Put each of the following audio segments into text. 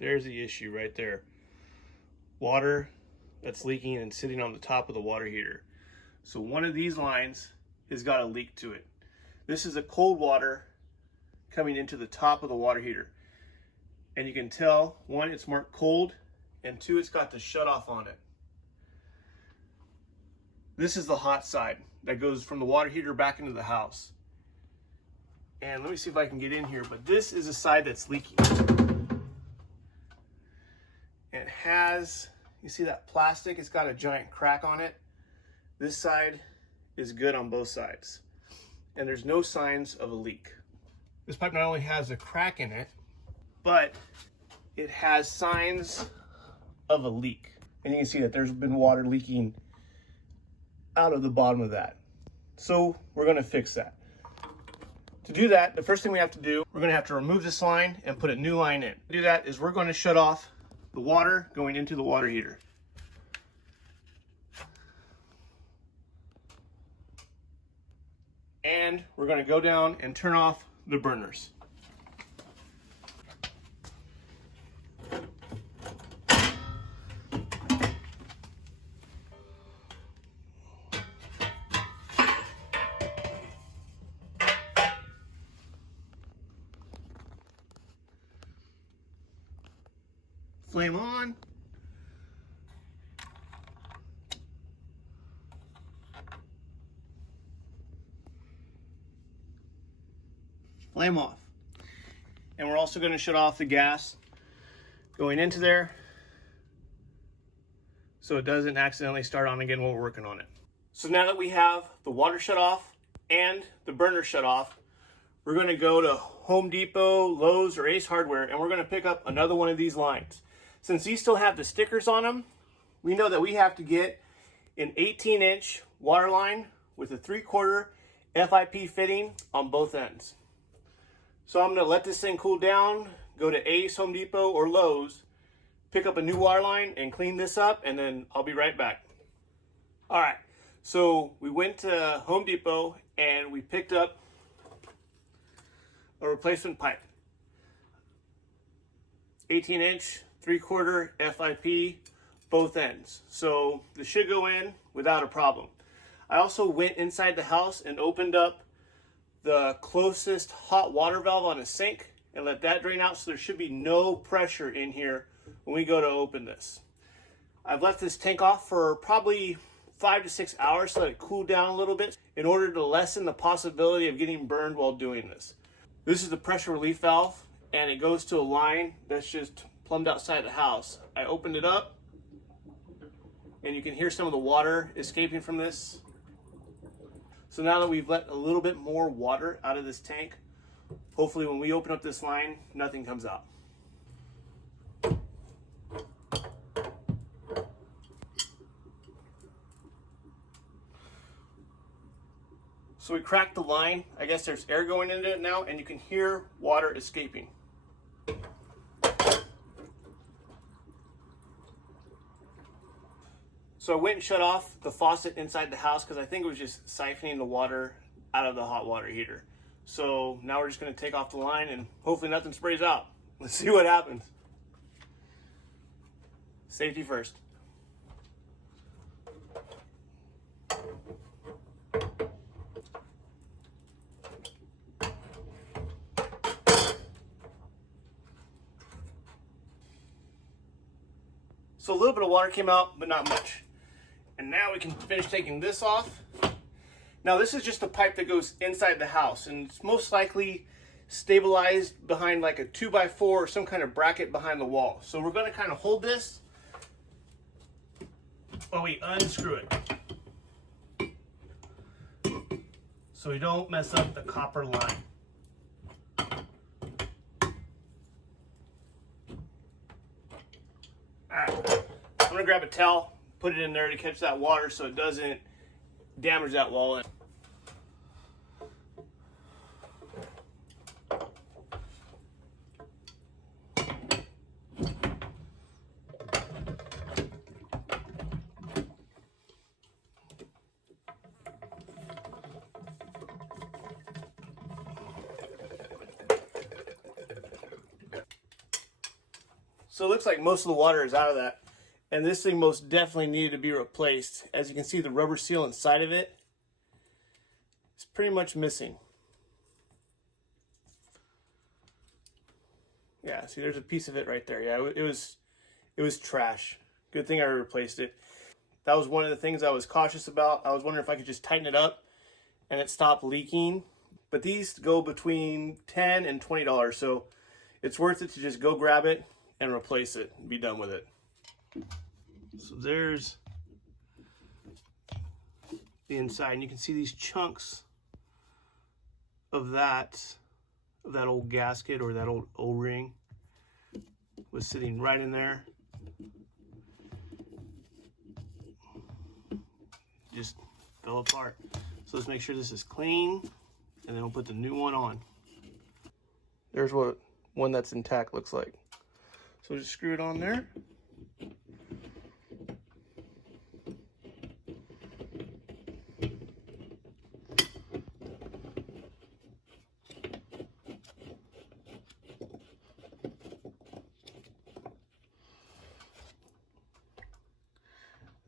There's the issue right there. Water that's leaking and sitting on the top of the water heater. So one of these lines has got a leak to it. This is a cold water coming into the top of the water heater. And you can tell, one, it's marked cold, and two, it's got the shut off on it. This is the hot side that goes from the water heater back into the house. And let me see if I can get in here, but this is the side that's leaking. It has, you see that plastic? It's got a giant crack on it. This side is good on both sides. And there's no signs of a leak. This pipe not only has a crack in it, but it has signs of a leak. And you can see that there's been water leaking out of the bottom of that. So we're gonna fix that. To do that, the first thing we have to do, we're gonna have to remove this line and put a new line in. To do that is we're gonna shut off the water going into the water heater. And we're gonna go down and turn off the burners. Flame on. Flame off. And we're also going to shut off the gas going into there so it doesn't accidentally start on again while we're working on it. So now that we have the water shut off and the burner shut off, we're going to go to Home Depot, Lowe's, or Ace Hardware, and we're going to pick up another one of these lines. Since these still have the stickers on them, we know that we have to get an 18-inch water line with a 3/4 FIP fitting on both ends. So I'm going to let this thing cool down, go to Ace, Home Depot, or Lowe's, pick up a new water line and clean this up, and then I'll be right back. All right, so we went to Home Depot and we picked up a replacement pipe. 18-inch, 3/4 FIP, both ends. So this should go in without a problem. I also went inside the house and opened up the closest hot water valve on a sink and let that drain out, so there should be no pressure in here when we go to open this. I've left this tank off for probably 5 to 6 hours to let it cool down a little bit in order to lessen the possibility of getting burned while doing this. This is the pressure relief valve, and it goes to a line that's just plumbed outside the house. I opened it up and you can hear some of the water escaping from this. So now that we've let a little bit more water out of this tank, hopefully when we open up this line, nothing comes out. So we cracked the line. I guess there's air going into it now, and you can hear water escaping. So I went and shut off the faucet inside the house because I think it was just siphoning the water out of the hot water heater. So now we're just going to take off the line and hopefully nothing sprays out. Let's see what happens. Safety first. So a little bit of water came out, but not much. And now we can finish taking this off. Now this is just a pipe that goes inside the house, and it's most likely stabilized behind like a 2x4 or some kind of bracket behind the wall. So we're going to kind of hold this while we unscrew it, so we don't mess up the copper line. Alright, I'm going to grab a towel, put it in there to catch that water so it doesn't damage that wall. So it looks like most of the water is out of that. And this thing most definitely needed to be replaced. As you can see, the rubber seal inside of it is pretty much missing. Yeah, see, there's a piece of it right there. Yeah, it was trash. Good thing I replaced it. That was one of the things I was cautious about. I was wondering if I could just tighten it up and it stopped leaking. But these go between $10 and $20, so it's worth it to just go grab it and replace it and be done with it. So there's the inside, and you can see these chunks of that old gasket or that old O-ring was sitting right in there. Just fell apart. So let's make sure this is clean, and then we'll put the new one on. There's what one that's intact looks like. So just screw it on there. Then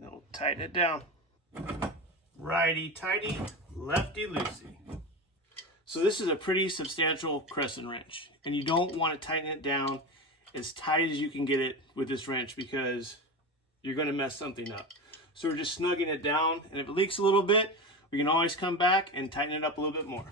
we'll tighten it down. Righty tighty, lefty loosey. So this is a pretty substantial crescent wrench, and you don't want to tighten it down as tight as you can get it with this wrench because you're going to mess something up. So we're just snugging it down, and if it leaks a little bit, we can always come back and tighten it up a little bit more.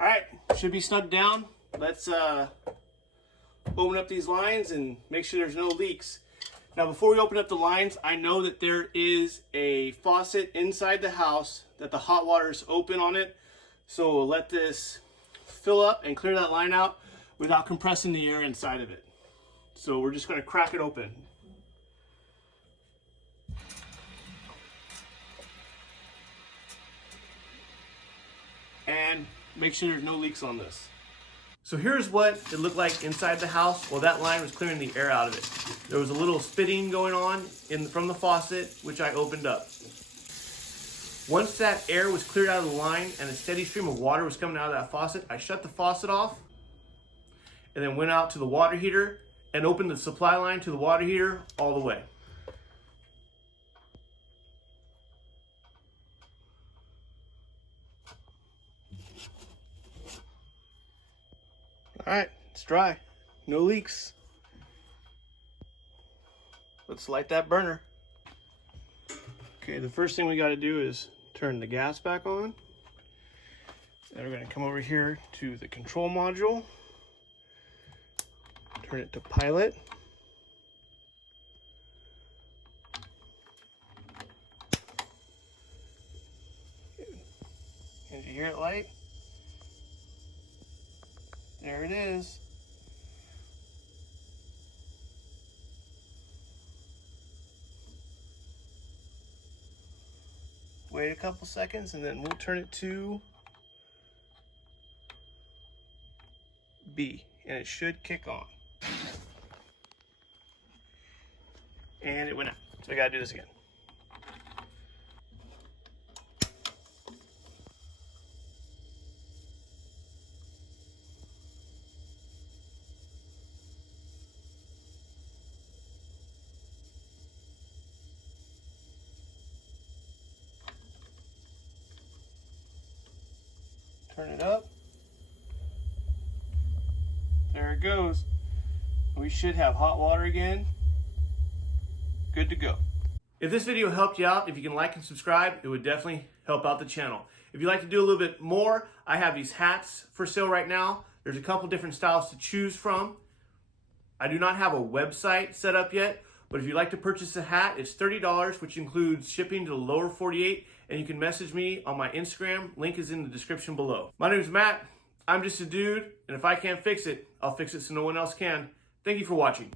All right, should be snugged down. Let's open up these lines and make sure there's no leaks. Now, before we open up the lines, I know that there is a faucet inside the house that the hot water is open on it. So we'll let this fill up and clear that line out without compressing the air inside of it. So we're just going to crack it open. And make sure there's no leaks on this. So here's what it looked like inside the house. Well, that line was clearing the air out of it. There was a little spitting going on from the faucet, which I opened up. Once that air was cleared out of the line and a steady stream of water was coming out of that faucet, I shut the faucet off and then went out to the water heater and opened the supply line to the water heater all the way. All right, it's dry, no leaks. Let's light that burner. Okay, the first thing we got to do is turn the gas back on. Then we're going to come over here to the control module, turn it to pilot. Did you hear it light? There it is. Wait a couple seconds and then we'll turn it to B and it should kick on. And it went out. So I gotta do this again. Turn it up. There it goes. We should have hot water again. Good to go. If this video helped you out, if you can like and subscribe, it would definitely help out the channel. If you'd like to do a little bit more, I have these hats for sale right now. There's a couple different styles to choose from. I do not have a website set up yet, but if you'd like to purchase a hat, it's $30, which includes shipping to the lower 48, and you can message me on my Instagram. Link is in the description below. My name is Matt. I'm just a dude, and if I can't fix it, I'll fix it so no one else can. Thank you for watching.